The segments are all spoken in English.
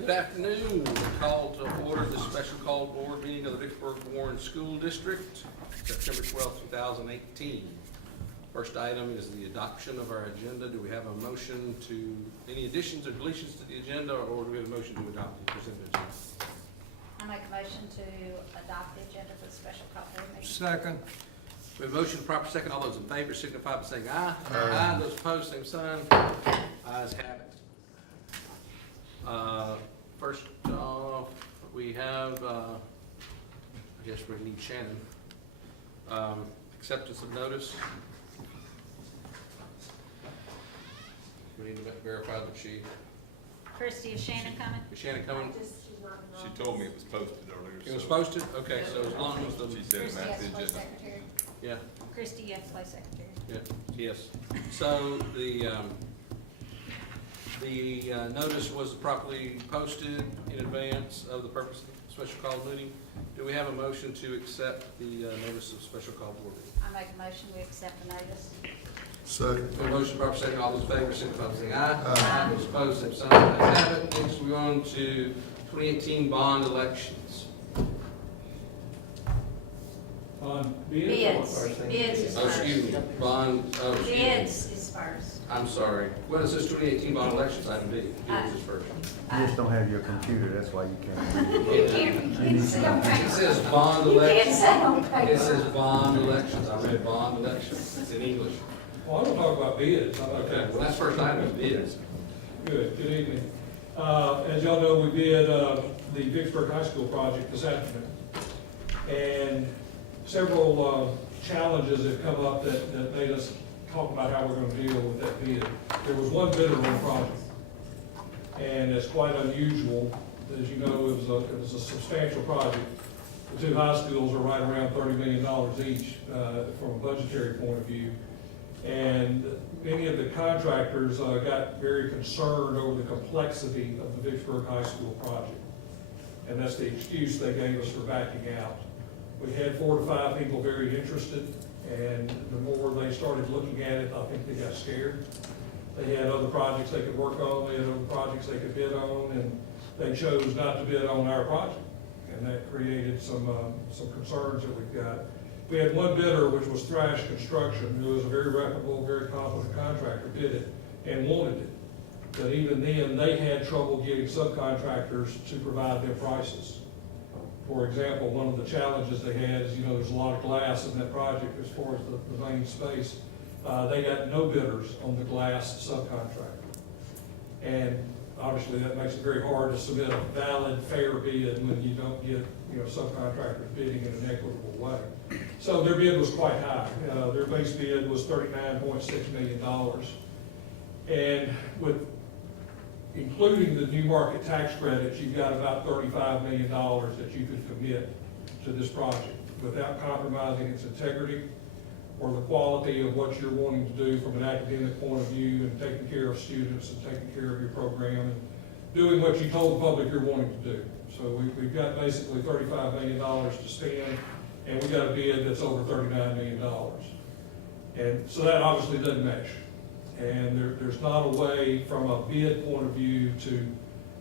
Good afternoon. Call to order the special called board meeting of the Vicksburg Warren School District, September 12, 2018. First item is the adoption of our agenda. Do we have a motion to, any additions or deletions to the agenda, or do we have a motion to adopt the presented agenda? I make a motion to adopt the agenda for the special call board meeting. Second. We have a motion, proper second. All those in favor signify by saying aye. Aye. Those opposed, same sign. Ayes have it. First off, we have, I guess we need Shannon. Acceptance of notice. We need to verify that Christie, is Shannon coming? is Shannon coming? She told me it was posted earlier. It was so posted? Okay, so as long as the, She said it Christie matched has the to play agenda. secretary. yeah, Christie, you have to play secretary. yeah, yes. So the notice was properly posted in advance of the purpose of the special call meeting. Do we have a motion to accept the notice of special call board meeting? I make a motion, we accept the notice. Second. A motion, proper second, all those in favor, signify by saying aye. Aye. Those opposed, same sign. Ayes have it. Next, we're on to 2018 bond elections. On Bids. Bids is Oh, excuse me, first. bond, oh, excuse me. Bids is first. I'm sorry. What is this 2018 bond elections item B? Bids is first. You just don't have your computer, that's why you can't. You can't say on It paper. says bond You can't elections. say on It paper. says bond elections. I read bond elections. It's in English. Well, I don't talk about bids. I like Okay, that. well, that's first item is bids. Good evening. As y'all know, we bid the Vicksburg High School project this afternoon. And several challenges have come up that made us talk about how we're gonna deal with that bid. There was one bidder on the project. And it's quite unusual. As you know, it was a substantial project. The two high schools are right around $30 million each from a budgetary point of view. And many of the contractors got very concerned over the complexity of the Vicksburg High School project. And that's the excuse they gave us for backing out. We had 4 to 5 people very interested, and the more they started looking at it, I think they got scared. They had other projects they could work on, they had other projects they could bid on, and they chose not to bid on our project. And that created some concerns that we've got. We had one bidder, which was Thrash Construction, who was a very reputable, very competent contractor, bid it and wanted it. But even then, they had trouble getting subcontractors to provide their prices. For example, one of the challenges they had is, there's a lot of glass in that project as far as the main space. They got no bidders on the glass subcontractor. And obviously, that makes it very hard to submit a valid, fair bid when you don't get, subcontractors bidding in an equitable way. So their bid was quite high. Their base bid was $39.6 million. And with including the new market tax credits, you've got about $35 million that you could commit to this project without compromising its integrity or the quality of what you're wanting to do from an academic point of view and taking care of students and taking care of your program and doing what you told the public you're wanting to do. So we've got basically $35 million to spend, and we got a bid that's over $39 million. And so that obviously doesn't mesh. And there's not a way from a bid point of view to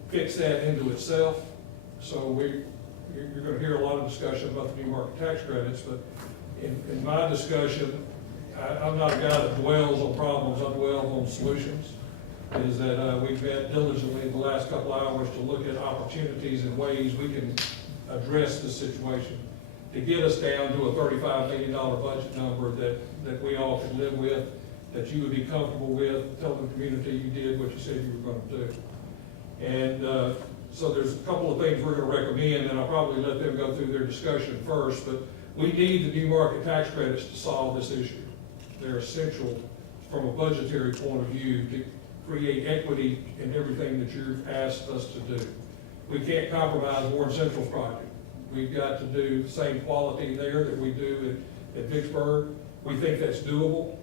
fix that into itself. So you're going to hear a lot of discussion about the new market tax credits, but in my discussion, I'm not a guy that dwells on problems, I dwell on solutions. Is that we've met diligently in the last couple hours to look at opportunities and ways we can address this situation to get us down to a $35 million budget number that we all could live with, that you would be comfortable with, telling the community you did what you said you were going to do. And so there's a couple of things we're going to recommend, and I'll probably let them go through their discussion first, but we need the new market tax credits to solve this issue. They're essential from a budgetary point of view to create equity in everything that you've asked us to do. We can't compromise Warren Central's project. We've got to do the same quality there that we do at Vicksburg. We think that's doable.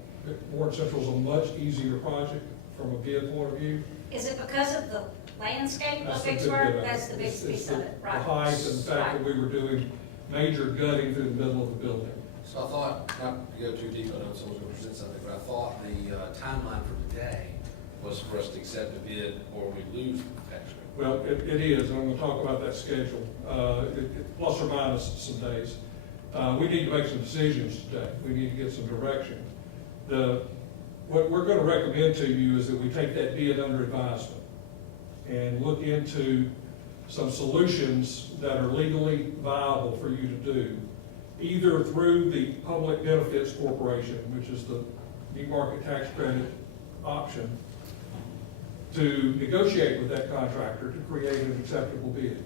Warren Central's a much easier project from a bid point of view. Is it because of the landscape of That's the big bit Vicksburg? of it. That's the big It's piece of it, The right? height and the fact that we were doing major gutting through the middle of the building. So I thought, not to go too deep, I know someone's going to present something, but I thought the timeline for today was regardless for us to accept the bid or we lose the tax credit? Well, it is, and I'm gonna talk about that schedule, plus or minus some days. We need to make some decisions today. We need to get some direction. What we're gonna recommend to you is that we take that bid under advisement and look into some solutions that are legally viable for you to do, either through the Public Benefits Corporation, which is the new market tax credit option, to negotiate with that contractor to create an acceptable bid,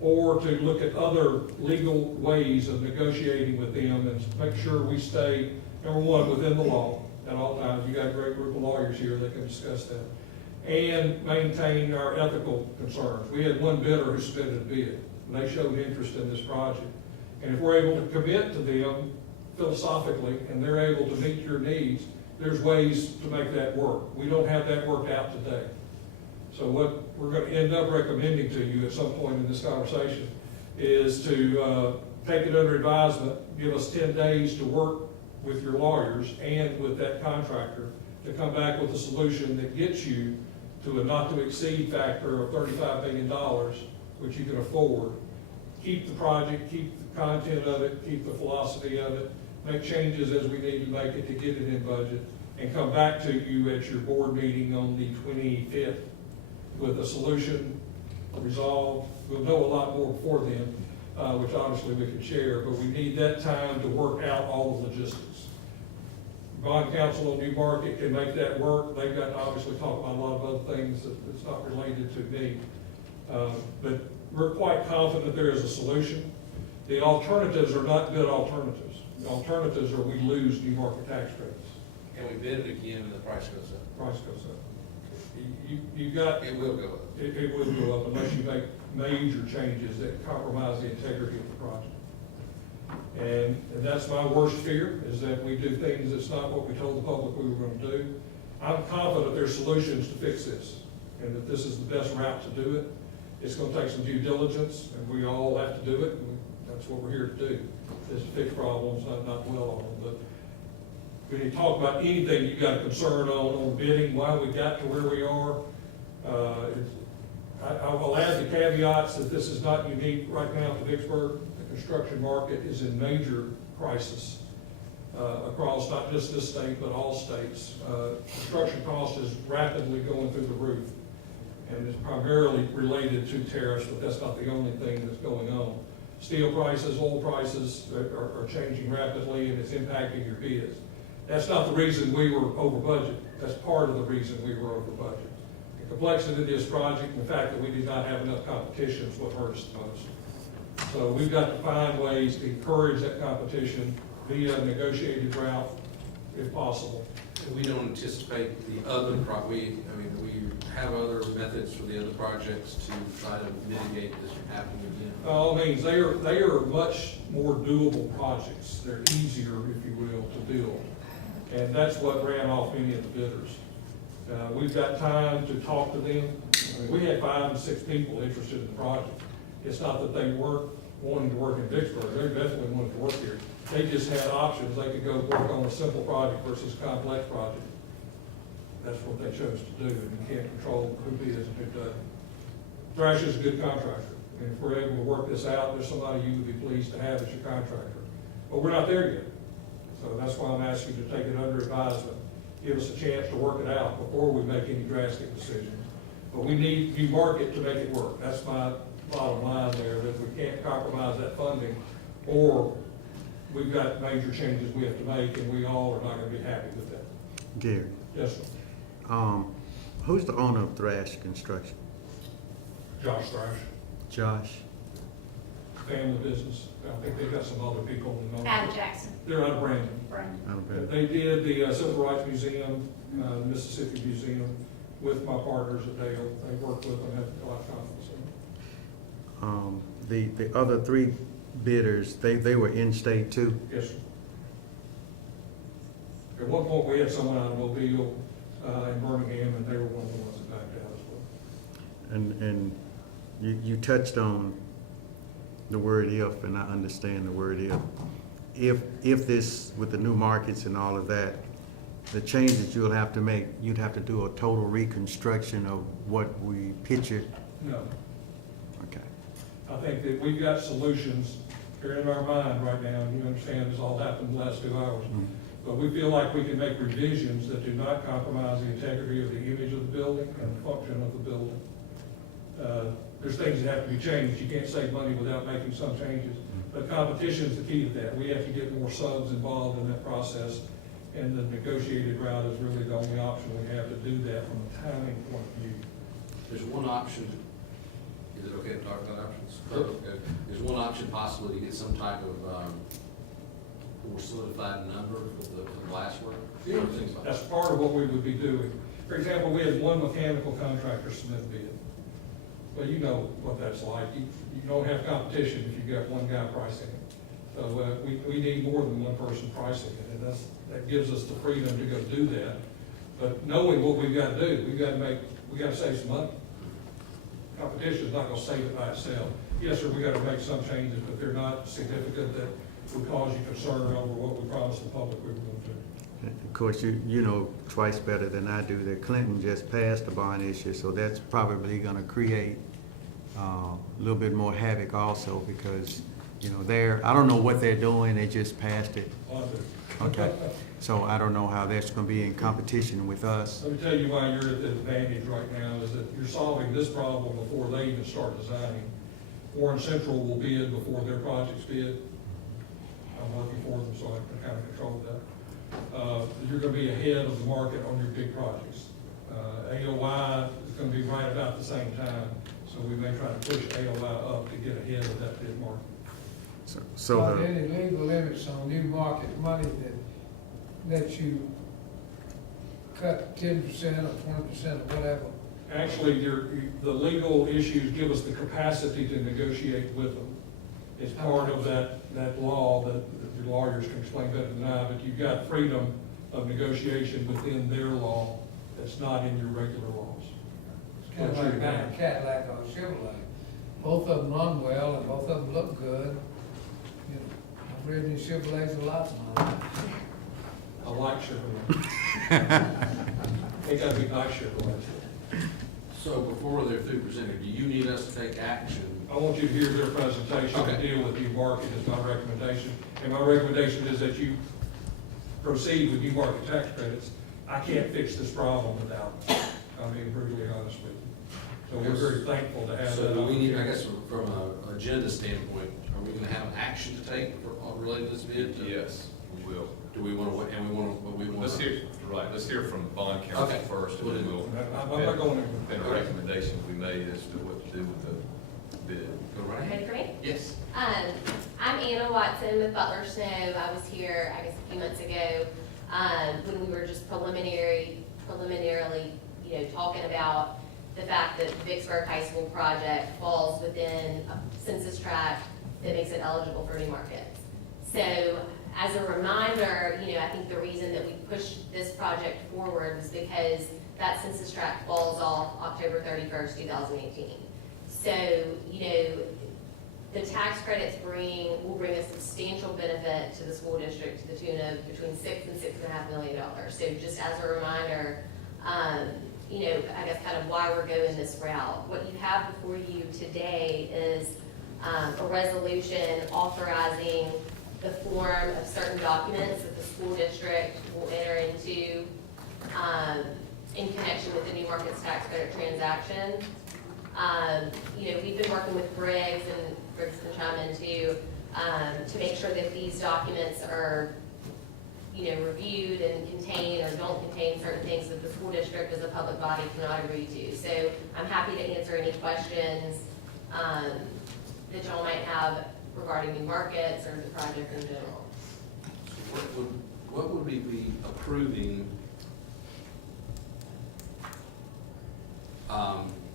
or to look at other legal ways of negotiating with them and make sure we stay, number one, within the law at all times. You got a great group of lawyers here that can discuss that, and maintain our ethical concerns. We had one bidder who submitted a bid, and they showed interest in this project. And if we're able to commit to them philosophically, and they're able to meet your needs, there's ways to make that work. We don't have that worked out today. So what we're going to end up recommending to you at some point in this conversation is to take it under advisement, give us 10 days to work with your lawyers and with that contractor to come back with a solution that gets you to a not-to-exceed factor of $35 million, which you can afford. Keep the project, keep the content of it, keep the philosophy of it, make changes as we need to make it to get it in budget, and come back to you at your board meeting on the 25th with a solution resolved. We'll know a lot more before then, which obviously we can share, but we need that time to work out all the logistics. Bond counsel on New Market can make that work. They've got to obviously talk about a lot of other things that's not related to me. But we're quite confident there is a solution. The alternatives are not good alternatives. The alternatives are we lose New Market tax credits. And we bid it again and the price goes up. Price goes up. You got. It will go up. It will go up unless you make major changes that compromise the integrity of the project. And that's my worst fear, is that we do things that's not what we told the public we were going to do. I'm confident there's solutions to fix this, and that this is the best route to do it. It's going to take some due diligence, and we all have to do it. That's what we're here to do, is to fix problems, not dwell on them. But when you talk about anything you got a concern on bidding, why we got to where we are, I will add the caveats that this is not unique right now to Vicksburg. The construction market is in major crisis across not just this state, but all states. Construction cost is rapidly going through the roof, and it's primarily related to tariffs, but that's not the only thing that's going on. Steel prices, oil prices are changing rapidly, and it's impacting your bids. That's not the reason we were over budget. That's part of the reason we were over budget. The complexity of this project and the fact that we did not have enough competition is what hurt us the most. So we've got to find ways to encourage that competition via a negotiated route, if possible. And we don't anticipate the other we have other methods for the other projects to try to mitigate this from happening again. By all means, they are much more doable projects. They're easier, if you will, to build. And that's what ran off many of the bidders. We've got time to talk to them. I mean, we had 5 and 6 people interested in the project. It's not that they weren't wanting to work in Vicksburg. They definitely wanted to work here. They just had options. They could go work on a simple project versus a complex project. That's what they chose to do, and you can't control who bids and who doesn't. Thrash is a good contractor, and if we're able to work this out, there's somebody you would be pleased to have as your contractor. But we're not there yet. So that's why I'm asking you to take it under advisement. Give us a chance to work it out before we make any drastic decisions. But we need New Market to make it work. That's my bottom line there, that we can't compromise that funding, or we've got major changes we have to make, and we all are not going to be happy with that. Gary, Yes, sir. who's the owner of Thrash Construction? Josh Thrash, Josh? family business. I think they've got some other people. Out of Jackson, They're out of Brandon. Brandon. I don't know. They did the Civil Rights Museum, Mississippi Museum, with my partners at Dale. They worked with them, had a lot of confidence in them. The other 3 bidders, they were in-state too? Yes, sir. At one point, we had someone out of Mobile, in Birmingham, and they were one of the ones that backed out as well. And you touched on the word if, and I understand the word if. If this, with the new markets and all of that, the changes you'll have to make, you'd have to do a total reconstruction of what we pictured? No. Okay. I think that we've got solutions here in our mind right now, and you understand this all happened in the last 2 hours. But we feel like we can make revisions that do not compromise the integrity of the image of the building and the function of the building. There's things that have to be changed. You can't save money without making some changes. But competition is the key to that. We have to get more subs involved in that process, and the negotiated route is really the only option we have to do that from a timing point of view. There's one option, is it okay to talk about options? Okay. There's one option possibly to get some type of more solidified number for the glass work. Yeah, Things like that's that. part of what we would be doing. For example, we had one mechanical contractor submit a bid. Well, you know what that's like. You don't have competition if you've got one guy pricing it. So we need more than one person pricing it, and that gives us the freedom to go do that. But knowing what we've got to do, we got to save some money. Competition is not going to save it by itself. Yes, sir, we got to make some changes, but they're not significant that would cause you concern over what we promised the public we were going to do. Of course, you know twice better than I do that Clinton just passed the bond issue, so that's probably gonna create a little bit more havoc also, because, you know, I don't know what they're doing, they just passed it. Okay, so I don't know how that's gonna be in competition with us. Let me tell you why you're at the advantage right now, is that you're solving this problem before they even start designing. Warren Central will bid before their project's bid. I'm working for them, so I can kind of control that. You're gonna be ahead of the market on your big projects. AOI is gonna be right about the same time, so we may try to push AOI up to get ahead of that bid market. So Are there any legal limits on new market money that you cut 10% or 20% or whatever? Actually, the legal issues give us the capacity to negotiate with them. It's part of that law that the lawyers can explain better than I, but you've got freedom of negotiation within their law that's not in your regular laws. It's kind of like buying a Cadillac or a Chevrolet. Both of them run well and both of them look good. You know, I've ridden in Chevrolets a lot in my life. I like Chevrolet. They gotta be nice Chevrolets. So before they're through presenting, do you need us to take action? I want you to hear their presentation and Okay. deal with new market is my recommendation. And my recommendation is that you proceed with new market tax credits. I can't fix this problem without, I'm being brutally honest with you. So we're very thankful to have that. So do we need, I opportunity. guess, from an agenda standpoint, are we gonna have an action to take related to this bid? Yes, we will. Do we wanna, and we wanna? Let's hear from bond counsel Okay. first, and then we'll, I'm not going then a to. recommendation will be made as to what to do with the bid. Go right ahead. Ready for me? Yes. I'm Anna Watson with Butler Snow. I was here, I guess, a few months ago, when we were just preliminarily, talking about the fact that the Vicksburg High School project falls within a census tract that makes it eligible for new markets. So, as a reminder, I think the reason that we pushed this project forward was because that census tract falls off October 31st, 2018. So, the tax credits will bring a substantial benefit to the school district to the tune of between $6 and $6.5 million. So just as a reminder, I guess kind of why we're going this route. What you have before you today is a resolution authorizing the form of certain documents that the school district will enter into in connection with the new markets tax credit transaction. We've been working with Briggs, and Briggs can chime in too, to make sure that these documents are, reviewed and contain or don't contain certain things that the school district as a public body cannot agree to. So I'm happy to answer any questions that y'all might have regarding new markets or the project in general. So what would we be approving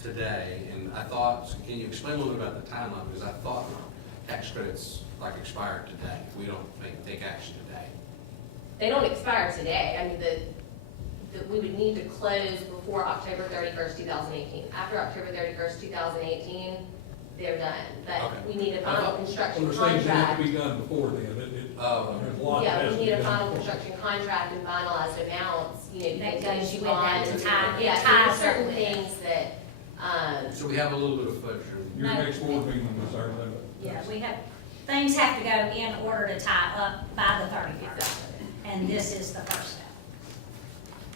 today? And I thought, can you explain a little bit about the timeline? Because I thought tax credits expired today. We don't take action today. They don't expire today. I mean, we would need to close before October 31st, 2018. After October 31st, 2018, they're done. But Okay. we need a final construction Well, there's things that have contract. to be done before then. There's a lot that Yeah, has we to need be a done final before. construction contract and finalized amounts, you know, That because goes you with that bond. to tie- Yeah, so ties there's certain up with it. things that, So we have a little bit of fudge. Your No. next board meeting is our limit. Yeah, we have, things have to go in order to tie up by the 31st. And this is the first step.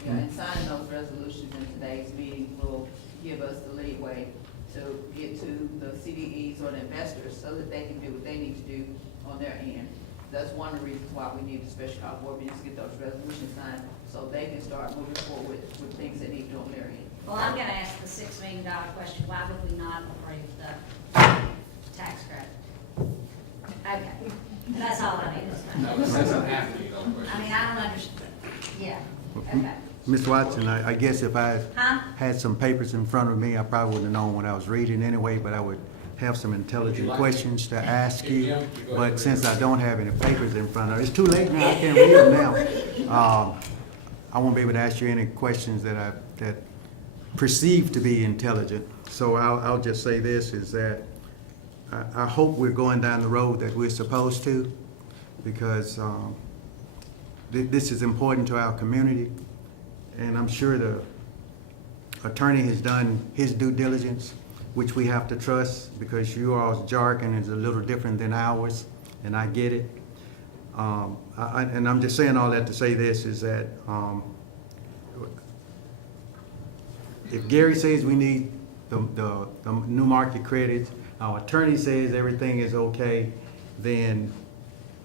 Yeah, and signing those resolutions in today's meeting will give us the leeway to get to the CDEs or the investors so that they can do what they need to do on their end. That's one of the reasons why we need the special call board meetings to get those resolutions signed, so they can start moving forward with things they need to do on their end. Well, I'm gonna ask the $6 million question, why would we not approve the tax credit? Okay, that's all I need to No, know. that's not happening, no I question. mean, I don't understand, yeah, okay. Ms. Watson, I guess if I Huh? had some papers in front of me, I probably wouldn't have known what I was reading anyway, but I would have some intelligent questions to ask you. But since I don't have any papers in front of me, it's too late now, I can't read them now. I won't be able to ask you any questions that perceive to be intelligent. So I'll just say this, is that I hope we're going down the road that we're supposed to, because this is important to our community. And I'm sure the attorney has done his due diligence, which we have to trust, because you all's jargon is a little different than ours, and I get it. And I'm just saying all that to say this, is that if Gary says we need the new market credits, our attorney says everything is okay, then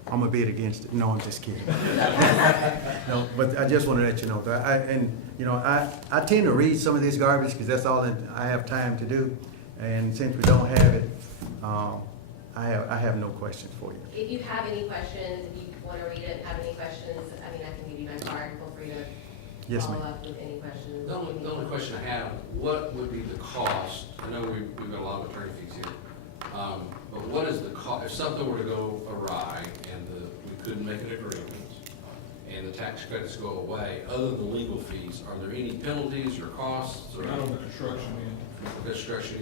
I'm gonna bid against it. No, I'm just kidding. No, but I just want to let you know that I tend to read some of this garbage because that's all that I have time to do. And since we don't have it, I have no questions for you. if you have any questions, if you wanna read it, have any questions, I mean, I can give you my card, feel free to Yes, follow ma'am. up with any questions. The only question I have, what would be the cost? I know we've got a lot of attorney fees here. But what is the cost, if something were to go awry and we couldn't make an agreement and the tax credits go away, other than legal fees, are there any penalties or costs or? Not on the construction end. Construction,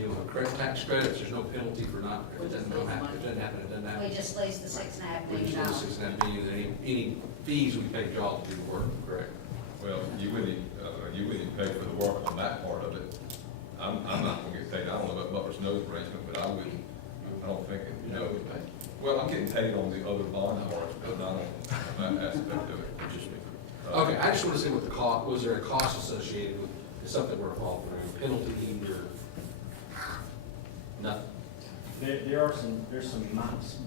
tax credits, there's no penalty for not, if it doesn't happen, it doesn't happen, it doesn't happen. We just lose the $6.5 We just million. lose $6.5 million, any fees we pay y'all to do the work, correct? Well, you wouldn't even pay for the work on that part of it. I'm not gonna get paid, I don't know about Butler's nose arrangement, but I don't think, well, I'm getting paid on the other bond parts, but not on that aspect of it. Okay, I just want to see what the cost, was there a cost associated with, if something were to fall through, penalty or nothing? There's some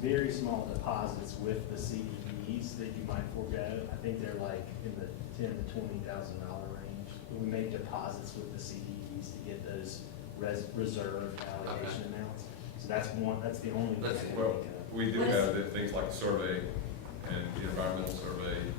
very small deposits with the CDEs that you might forego. I think they're like in the $10,000 to $20,000 range. But we make deposits with the CDEs to get those reserve allocation amounts. So that's the only thing I can Well, think of. we do have things like survey and the environmental surveys.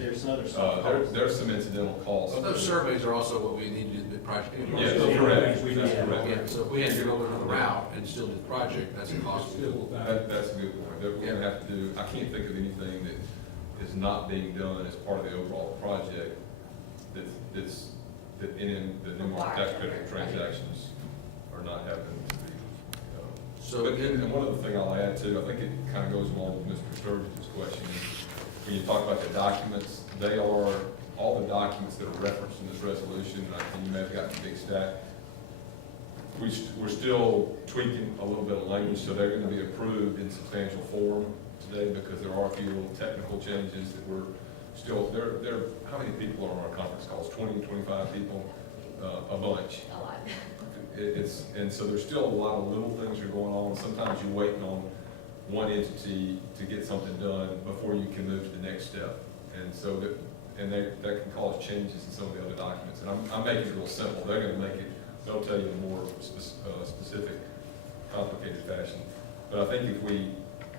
There's other stuff. There's some incidental costs. Well, those surveys are also what we need to do the project. Yeah, that's correct. We That's do. correct. Yeah, so if we had to go another route and still do the project, that's a cost. That's a good point. We're gonna have to do, I can't think of anything that is not being done as part of the overall project that in the new market tax credit transactions are not happening to be. So But, and one other thing I'll add too, I think it kind of goes along with Mr. Sturgis' question. When you talk about the documents, they are, all the documents that are referenced in this resolution, and you may have gotten a big stack, we're still tweaking a little bit of language, so they're gonna be approved in substantial form today, because there are a few little technical changes that we're still, how many people are on our conference calls? 20, 25 people? A bunch. A lot. And so there's still a lot of little things that are going on. Sometimes you're waiting on one entity to get something done before you can move to the next step. And so that can cause changes in some of the other documents. And I'm making it real simple. They're gonna make it, they'll tell you in a more specific, complicated fashion. But I think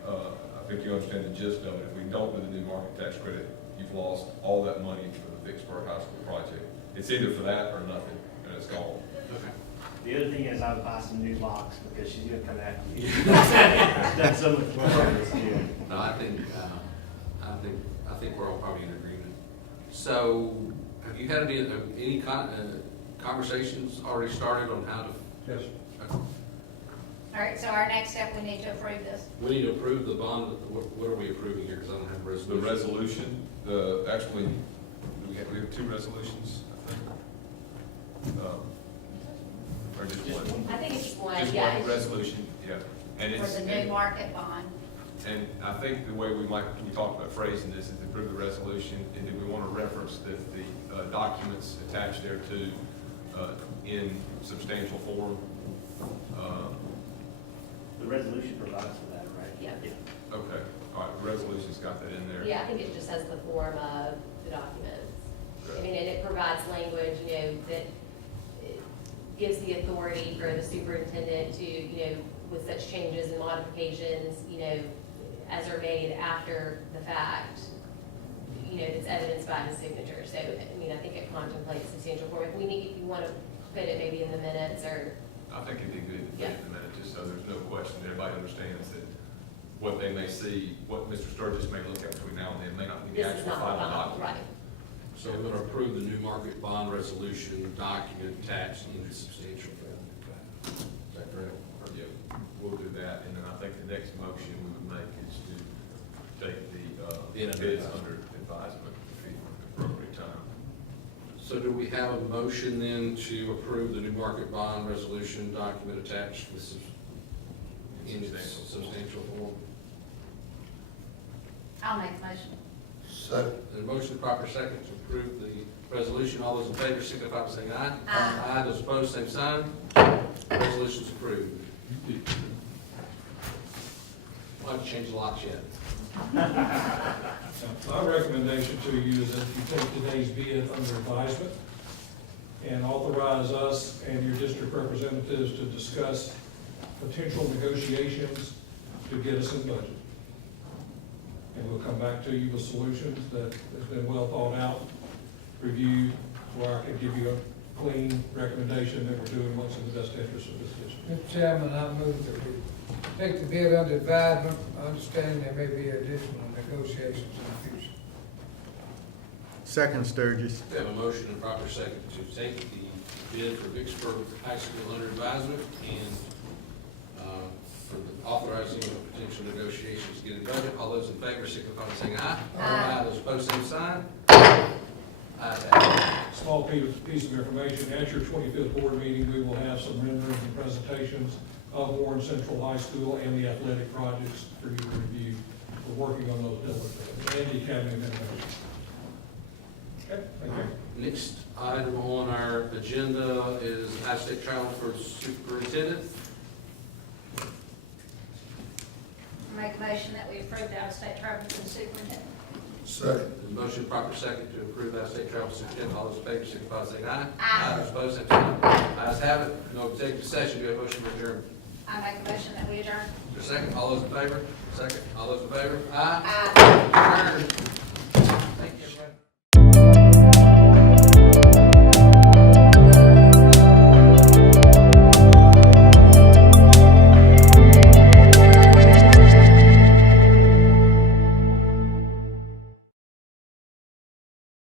I think you understand the gist of it. If we don't do the new market tax credit, you've lost all that money for the Vicksburg High School project. It's either for that or nothing, and it's gone. Okay. The other thing is I would buy some new locks because she's gonna come after me. That's so much more on this deal. No, I think we're all probably in agreement. So, have you had any conversations already started on how to? Yes. Are All right, so our next step, we need to approve this. We need to approve the bond, what are we approving here, because I don't have a The resolution. resolution, actually, we have two resolutions, I think. Or just one? I think it's just one, Just yeah. one resolution, yeah. And For it's, the new market bond. and I think the way we talked about phrasing this is to approve the resolution, and then we want to reference that the documents attached there to, in substantial form. The resolution provides for that, right? Yeah. Okay, all right, the resolution's got that in there. Yeah, I think it just has the form of the documents. I mean, and it provides language, that gives the authority for the superintendent to, with such changes and modifications, as are made after the fact, that's evidenced by his signature. So, I mean, I think it contemplates substantial form. If you want to put it maybe in the minutes or, I think it'd be good to put Yeah. it in a minute, just so there's no question, everybody understands that what they may see, what Mr. Sturgis may look at between now and then may not be the this is actual not the final final, document. right? So we're gonna approve the new market bond resolution document attached in substantial form. Is that correct? Yeah, we'll do that, and then I think the next motion we would make is to take the Bid under bids advisement. under advisement at the appropriate time. So do we have a motion then to approve the new market bond resolution document attached with in substantial form? I'll make the motion. Second. The motion proper second to approve the resolution. All those in favor signify by saying aye. Aye. Aye. Those opposed, same sign. Resolution's approved. We'll have to change the locks yet. My recommendation to you is that you take today's bid under advisement and authorize us and your district representatives to discuss potential negotiations to get us in budget. And we'll come back to you with solutions that has been well thought out, reviewed, where I can give you a clean recommendation that we're doing what's in the best interest of this district. Mr. Chairman, I move that we take the bid under advisement. I understand there may be additional negotiations in the future. Second Sturgis. We have a motion and proper second to take the bid for Vicksburg High School under advisement and for the authorizing of potential negotiations to get in budget. All those in favor signify by saying aye. Aye. Those opposed, same sign. Ayes have it. Small piece of information, at your 25th board meeting, we will have some renderings and presentations of Warren Central High School and the athletic projects for you to review. We're working on those diligently, and the Academy of Innovation. Okay, thank you. Next item on our agenda is out-of-state travel for superintendent. Make a motion that we approve the out-of-state travel for the superintendent. Second. The motion proper second to approve out-of-state travel for superintendent. All those in favor signify by saying aye. Aye. Those opposed, same sign. Ayes have it. No executive session. Do we have a motion to adjourn? I make a motion that we adjourn. Is there a second? All those in favor? Second. All those in favor? Aye. Aye. Adjourned.